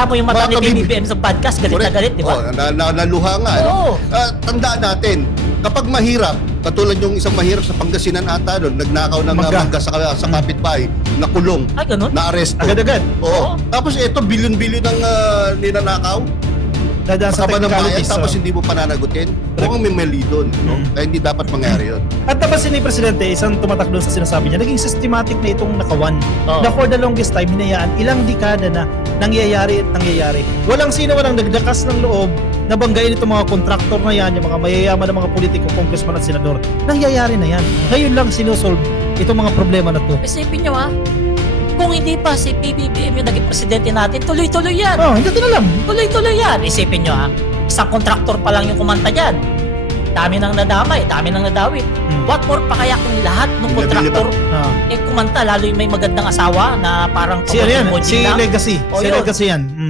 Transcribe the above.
Nakita mo yung mata ni mga kabib- PBBM sa podcast, galit na Correct. galit, di ba? Naluha nga. Oo. Tandaan natin, kapag mahirap, katulad yung isang mahirap sa Pangasinan ata doon, nagnakaw ng Mangga. mangga sa kapitbahay, nakulong, Ay, ganun? na-arresto. Agad-agad. Oo. Tapos ito, bilyon-bilyon ng ninanakaw. Dadaan sa Sa bayan, technicalities. tapos hindi mo pananagutin. Mukhang may mali doon. No? Kaya hindi dapat mangyari yun. At napansin ni Presidente, isang tumatak doon sa sinasabi niya, naging systematic na itong nakawan. Oo. Na for the longest time, hinayaan ilang dekada na nangyayari at nangyayari. Walang sino walang nagdakas ng loob na banggain itong mga kontraktor na yan, yung mga mayayaman na mga politiko, congressman at senador. Nangyayari na yan. Ngayon lang sinusolve itong mga problema na to. Isipin nyo kung hindi pa si PBBM yung naging presidente natin, tuloy-tuloy yan. Oh, hindi na lang. Tuloy-tuloy yan. Isipin nyo isang kontraktor pa lang yung kumanta dyan. Dami nang nadamay, dami nang nadawit. What more pa kaya kung lahat ng kontraktor kumanta, lalo yung may magandang asawa na parang Si ano yan? pamangkin Si lang? Legacy. O Si yun. Legacy yan.